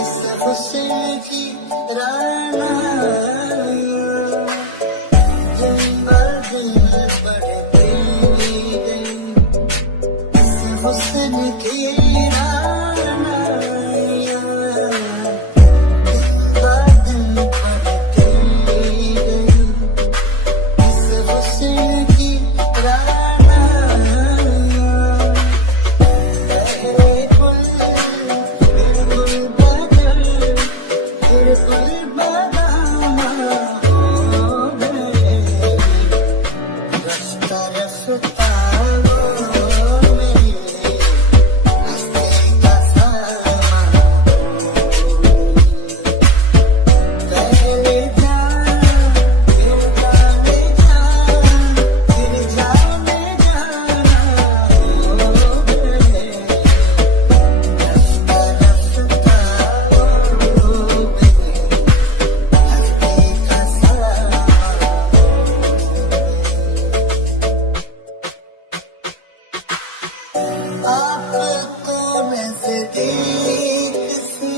इस हुस्न की राना दिन बर दिन बढ़ती गई, इस हुस्न की राना दिन बर दिन बढ़ती गई, इस हुस्न की राना पहले गुल बिल्कुल बदल फिर गुल बदामा हो गए, रफ्ता रफ्ता वो मेरी हस्ती का समा, पहले जान फिर जाने जान फिर जाने जाना हो गए, रफ्ता रफ्ता वो मेरी हस्ती का समा। आपको नजदीक से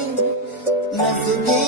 नजदीक